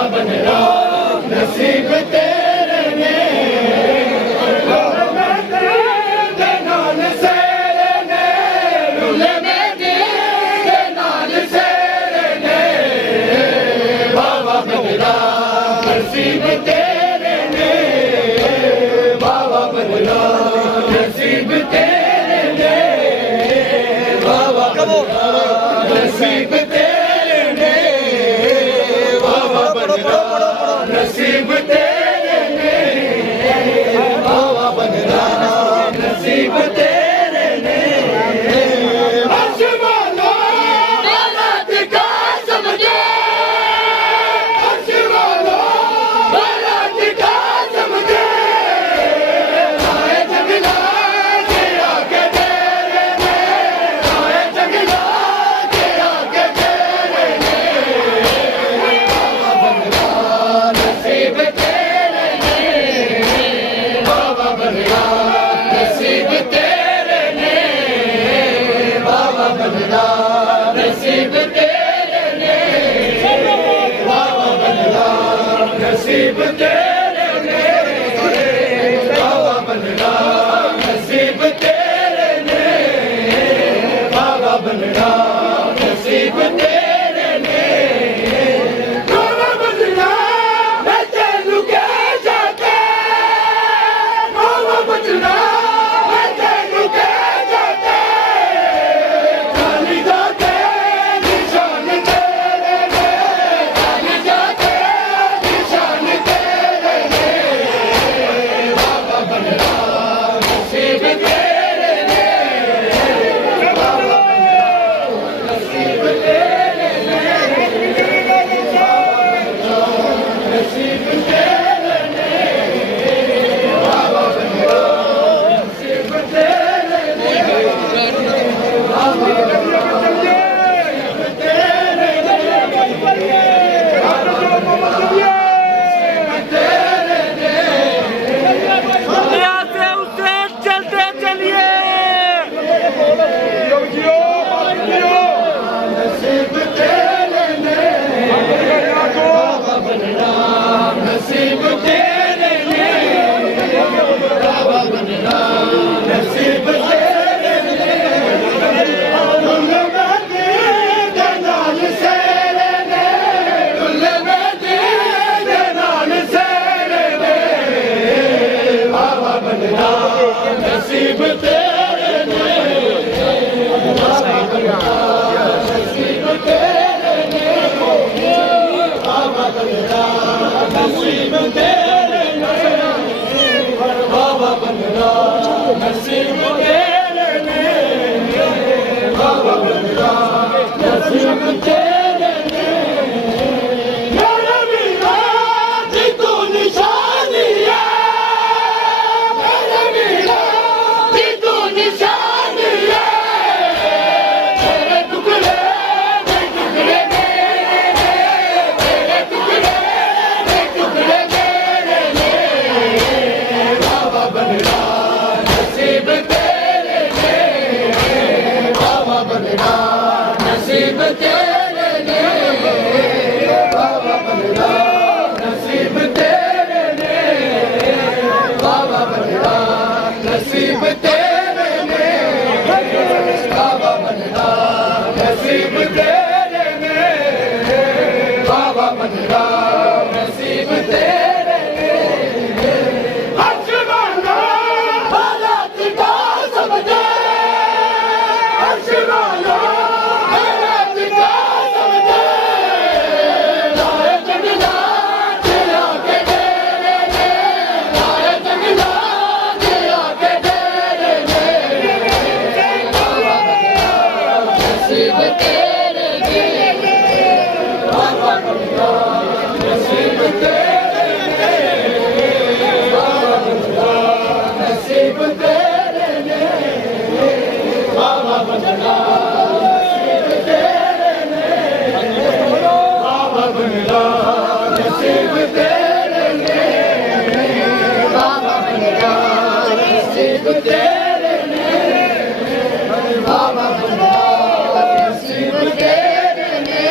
बाबा बनरा नसीब तेरे ने नाल सेरे ने रुले मेरे नाल सेरे ने बाबा बनरा नसीब तेरे ने बाबा बनरा नसीब तेरे ने बाबा बनरा नसीब तेरे ने बाबा बनरा नसीब तेरे ने बाबा बनरा नसीब तेरे ने अर्शवालो बारात का समझे अर्शवालो बारात का समझे आए जंगला के आगे तेरे ने आए जंगला के आगे तेरे ने बाबा बनरा नसीब तेरे ने बाबा बनरा नसीब तेरे ने बाबा बनरा नसीब तेरे ने बाबा बनरा नसीब तेरे ने बाबा बनरा नसीब तेरे ने बाबा बनरा नसीब तेरे ने बाबा बनरा मैं तेनू कह जाते बाबा बनरा मैं तेनू कह जाते खाली जाते निशान तेरे ने खाली जाते निशान तेरे ने बाबा बनरा नसीब तेरे ने बाबा बनरा नसीब तेरे ने नसीब तेरे ने बाबा बनरा नसीब तेरे ने बाबा बनरा नसीब तेरे ने यहाँ से उससे चलते चलिए। नसीब तेरे ने बाबा बनरा नसीब तेरे ने बाबा बनरा नसीब तेरे ने दुल्ले मेरे नाल सेरे ने दुल्ले मेरे नाल सेरे ने बाबा बनरा नसीब तेरे ने बाबा बनरा नसीब तेरे ने बाबा बनरा नसीब तेरे ने बाबा बनरा नसीब तेरे ने बाबा बनरा नसीब तेरे ने मेरे वीरा जी तू निशानी है मेरे वीरा जी तू निशानी है तेरे टुकड़े मेरे तेरे टुकड़े मेरे ने बाबा बनरा नसीब तेरे ने बाबा बनरा नसीब तेरे ने बाबा बनरा नसीब तेरे ने बाबा बनरा नसीब तेरे ने बाबा बनरा नसीब तेरे ने बाबा बनरा नसीब तेरे ने अर्शवालो बारात का समझे अर्शवालो बारात का समझे आए जंगला के आगे तेरे ने आए जंगला के आगे तेरे ने बाबा बनरा नसीब तेरे ने बाबा बनरा नसीब तेरे ने बाबा बनरा नसीब तेरे ने बाबा बनरा नसीब तेरे ने बाबा बनरा नसीब तेरे ने बाबा बनरा नसीब तेरे ने बाबा बनरा नसीब तेरे ने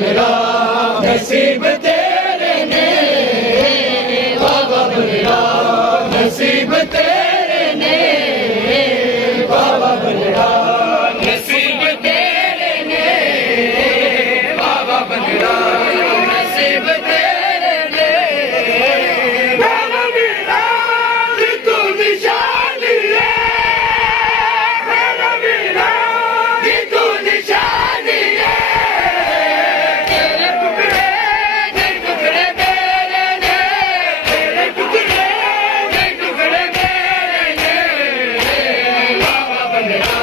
बनरा नसीब तेरे ने बाबा बनरा नसीब तेरे ने बाबा बनरा नसीब तेरे ने बाबा बनरा नसीब तेरे ने मेरा वीरा तू निशानी है मेरा वीरा तू निशानी है तेरे टुकड़े मेरे ने तेरे टुकड़े मेरे ने बाबा बनरा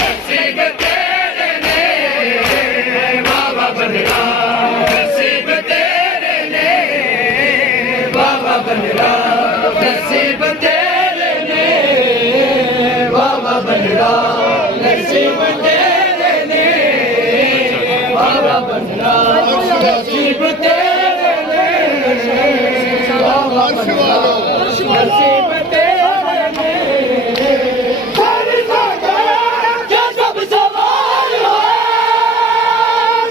नसीब तेरे ने बाबा बनरा नसीब तेरे ने बाबा बनरा नसीब तेरे ने बाबा बनरा नसीब तेरे ने बाबा बनरा नसीब तेरे ने बाबा बनरा नसीब तेरे ने सारी सागा क्या सब सवाल है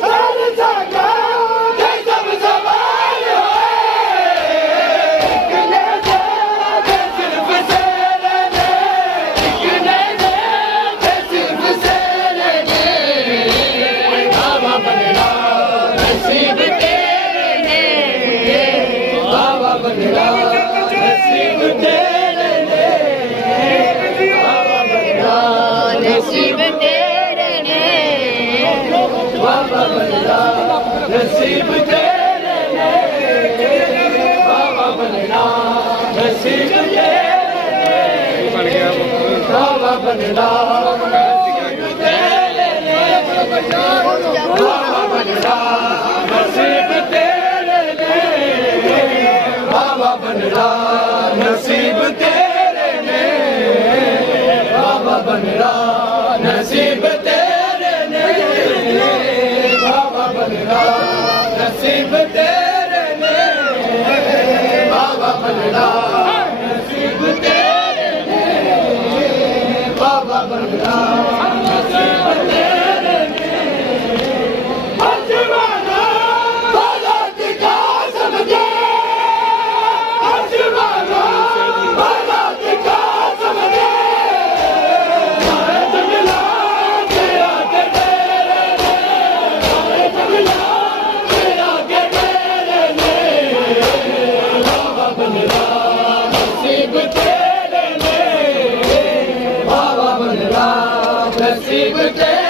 सारी सागा क्या सब सवाल है किले दे सिर्फ तेरे ने किले दे सिर्फ तेरे ने बाबा बनरा नसीब तेरे ने बाबा बनरा नसीब तेरे ने बाबा बनरा नसीब तेरे ने बाबा बनरा नसीब तेरे ने बाबा बनरा नसीब तेरे ने बाबा बनरा तेरे ने बाबा बनरा नसीब तेरे ने बाबा बनरा नसीब तेरे ने बाबा बनरा नसीब तेरे ने बाबा बनरा नसीब तेरे ने बाबा बनरा नसीब तेरे ने बाबा बनरा नसीब तेरे ने अजमाना हालात का समझे अजमाना हालात का समझे सारे जंगला के आगे तेरे ने सारे जंगला के आगे तेरे ने बाबा बनरा नसीब तेरे ने बाबा बनरा नसीब तेरे